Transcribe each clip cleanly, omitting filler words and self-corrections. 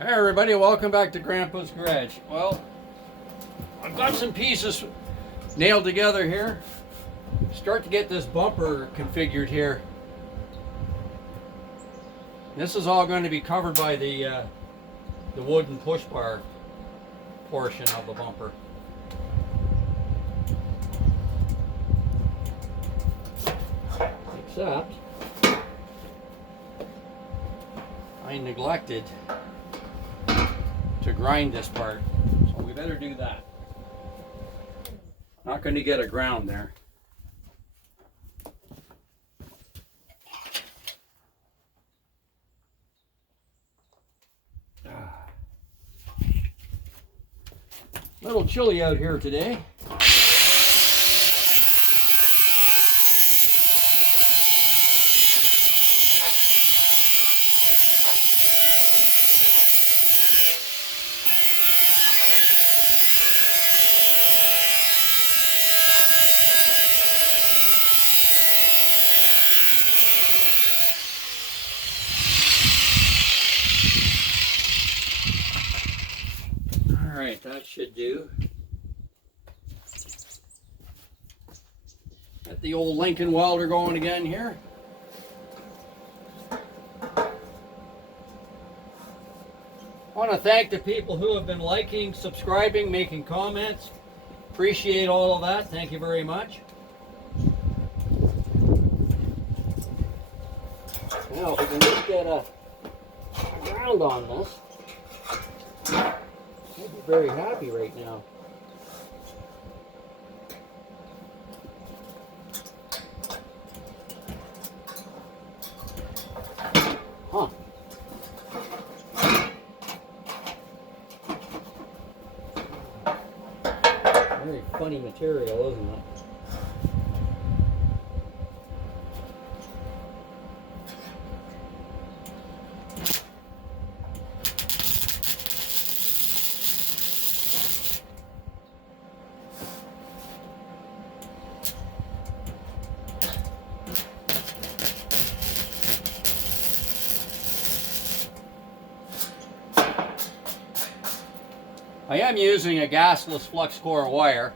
Hey everybody, welcome back to Grandpa's Garage. Well, I've got some pieces nailed together here. Start to get this bumper configured here. This is all going to be covered by the wooden push bar portion of the bumper. Except I neglected to grind this part, so we better do that. Not going to get a ground there. Little chilly out here today. Alright, that should do. Got the old Lincoln welder going again here. I want to thank the people who have been liking, subscribing, making comments. Appreciate all of that. Thank you very much. Now, if we can just get a ground on this, I'd be very happy right now. Huh. Very funny material, isn't it? I am using a gasless flux core wire.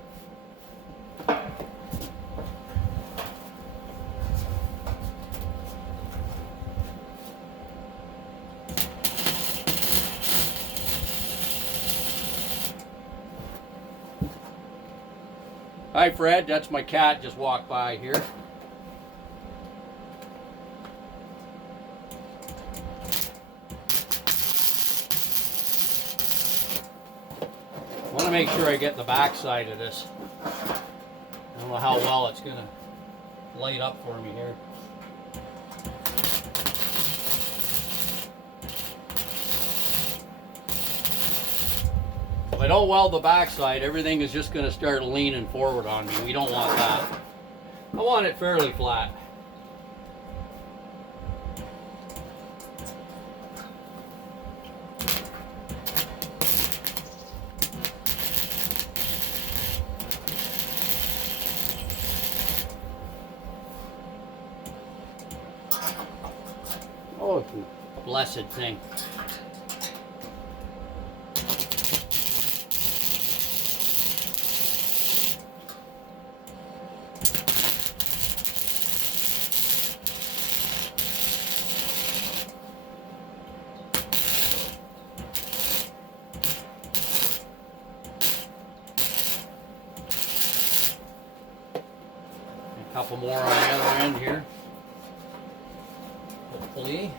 Hi Fred, that's my cat, just walked by here. I want to make sure I get the back side of this. I don't know how well it's going to light up for me here. If I don't weld the back side, everything is just going to start leaning forward on me. We don't want that. I want it fairly flat. Oh, blessed thing. A couple more on the other end here. Hopefully.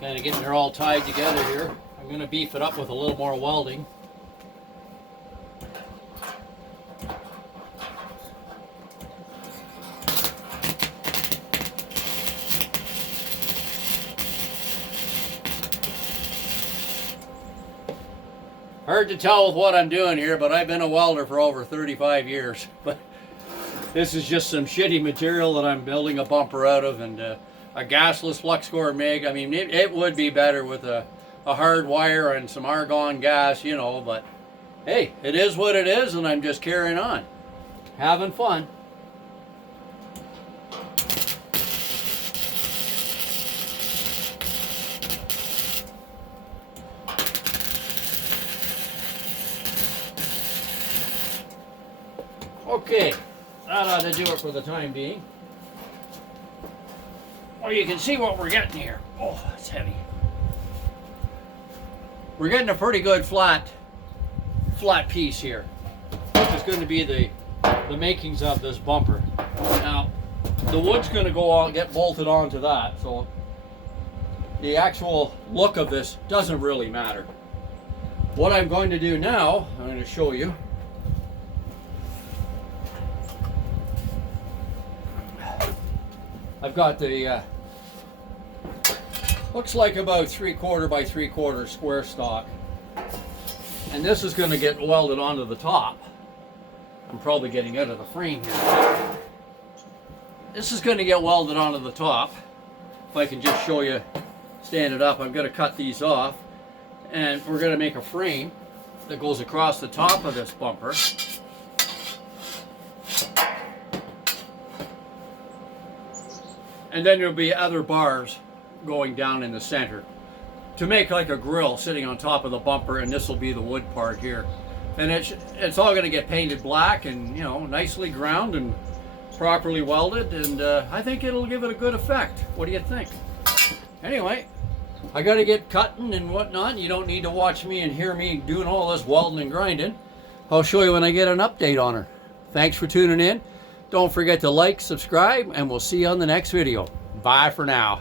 Kind of getting her all tied together here. I'm going to beef it up with a little more welding. Hard to tell with what I'm doing here, but I've been a welder for over 35 years. But this is just some shitty material that I'm building a bumper out of, and a gasless flux core MIG. I mean, it would be better with a hard wire and some argon gas, you know, but hey, it is what it is, and I'm just carrying on. Having fun. Okay, that ought to do it for the time being. Well, you can see what we're getting here. Oh, it's heavy. We're getting a pretty good flat piece here. This is going to be the makings of this bumper. Now, the wood's going to go on, get bolted onto that, so the actual look of this doesn't really matter. What I'm going to do now, I'm going to show you. I've got the looks like about 3/4 by 3/4 square stock, and this is going to get welded onto the top. I'm probably getting out of the frame here. This is going to get welded onto the top. If I can just show you, stand it up, I'm going to cut these off, and we're going to make a frame that goes across the top of this bumper. And then there'll be other bars going down in the center to make like a grill sitting on top of the bumper, and this will be the wood part here. And it's all going to get painted black and, you know, nicely ground and properly welded, and I think it'll give it a good effect. What do you think? Anyway, I got to get cutting and whatnot. You don't need to watch me and hear me doing all this welding and grinding. I'll show you when I get an update on her. Thanks for tuning in. Don't forget to like, subscribe, and we'll see you on the next video. Bye for now.